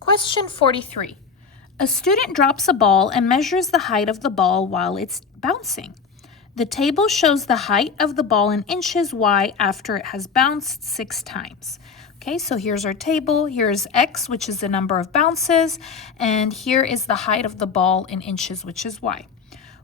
Question 43. A student drops a ball and measures the height of the ball while it's bouncing. The table shows the height of the ball in inches y after it has bounced 6 times. Okay, so here's our table. Here's x, which is the number of bounces, and here is the height of the ball in inches, which is y.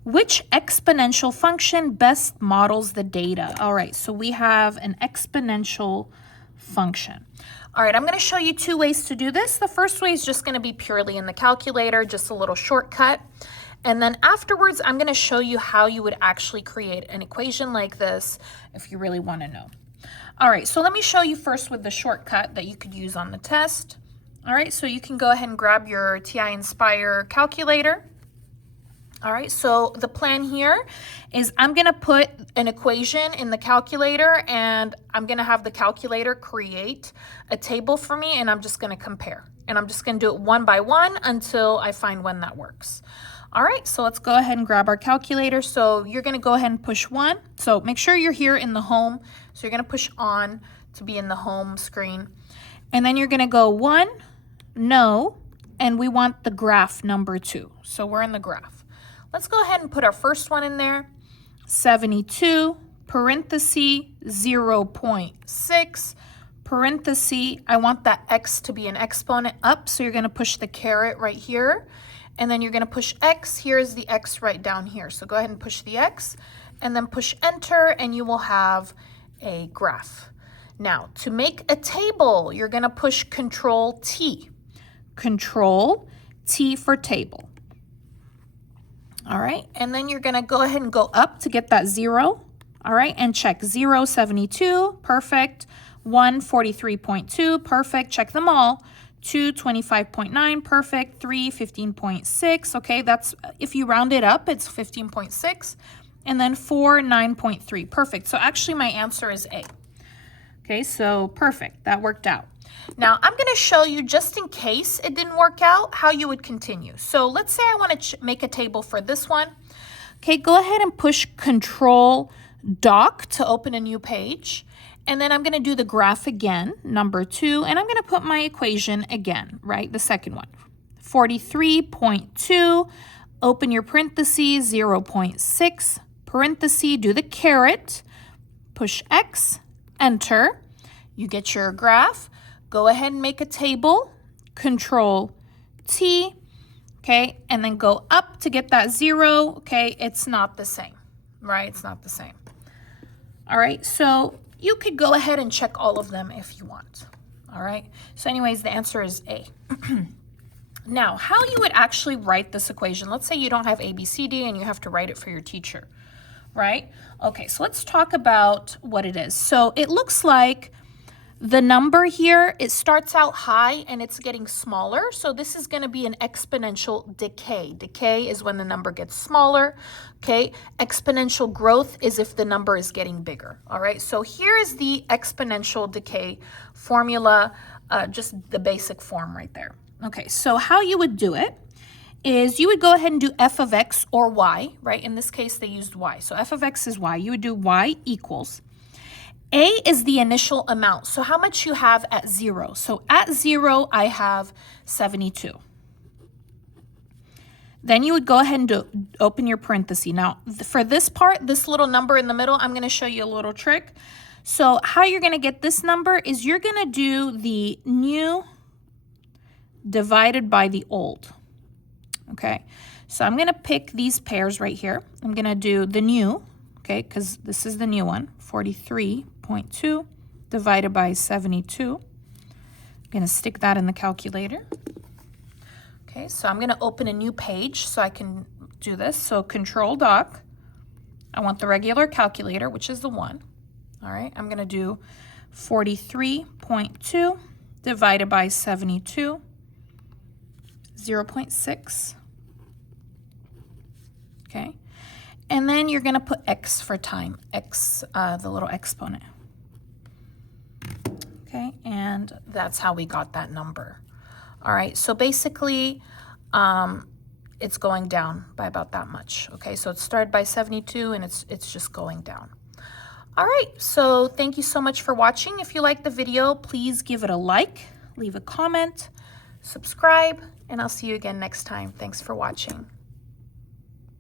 Which exponential function best models the data? All right, so we have an exponential function. All right, I'm going to show you 2 ways to do this. The first way is just going to be purely in the calculator, just a little shortcut. And then afterwards, I'm going to show you how you would actually create an equation like this if you really want to know. All right, so let me show you first with the shortcut that you could use on the test. All right, so you can go ahead and grab your TI Inspire calculator. All right, so the plan here is I'm going to put an equation in the calculator and I'm going to have the calculator create a table for me and I'm just going to compare. And I'm just going to do it one by one until I find when that works. All right, so let's go ahead and grab our calculator. So you're going to go ahead and push 1. So make sure you're here in the home. So you're going to push on to be in the home screen. And then you're going to go 1, no, and we want the graph number 2. So we're in the graph. Let's go ahead and put our first one in there, 72, parenthesis, 0.6, parenthesis, I want that x to be an exponent up, so you're going to push the caret right here, and then you're going to push x, here's the x right down here. So go ahead and push the x, and then push enter, and you will have a graph. Now, to make a table, you're going to push Control T. Control T for table. All right, and then you're going to go ahead and go up to get that 0. All right, and check 0, 72, perfect. 1, 43.2, perfect. Check them all. 2, 25.9, perfect. 3, 15.6. Okay, that's, if you round it up, it's 15.6. And then 4, 9.3, perfect. So actually my answer is A. Okay, so perfect, that worked out. Now, I'm going to show you, just in case it didn't work out, how you would continue. So let's say I want to make a table for this one. Okay, go ahead and push Control Doc to open a new page. And then I'm going to do the graph again, number 2, and I'm going to put my equation again, right, the second one. 43.2, open your parentheses, 0.6, parenthesis, do the caret, push X, enter. You get your graph. Go ahead and make a table, Control T, okay, and then go up to get that 0, okay, it's not the same, right? It's not the same. All right, so you could go ahead and check all of them if you want, all right? So anyways, the answer is A. Now, how you would actually write this equation, let's say you don't have A, B, C, D, and you have to write it for your teacher, right? Okay, so let's talk about what it is. So it looks like the number here, it starts out high and it's getting smaller. So this is going to be an exponential decay. Decay is when the number gets smaller. Okay. Exponential growth is if the number is getting bigger. All right. So here is the exponential decay formula, just the basic form right there. Okay. So how you would do it is you would go ahead and do f of x or y, right? In this case, they used y. So f of x is y. You would do y equals. A is the initial amount. So how much you have at 0. So at 0, I have 72. Then you would go ahead and open your parenthesis. Now, for this part, this little number in the middle, I'm going to show you a little trick. So how you're going to get this number is you're going to do the new divided by the old. Okay, so I'm going to pick these pairs right here. I'm going to do the new, okay, because this is the new one, 43.2 divided by 72. I'm going to stick that in the calculator. Okay, so I'm going to open a new page so I can do this. So Control Doc. I want the regular calculator, which is the 1. All right, I'm going to do 43.2 divided by 72, 0.6. Okay, and then you're going to put x for time, x, the little exponent. Okay, and that's how we got that number. All right, so basically it's going down by about that much. Okay, so it started by 72 and it's just going down. All right, so thank you so much for watching. If you liked the video, please give it a like, leave a comment, subscribe, and I'll see you again next time. Thanks for watching.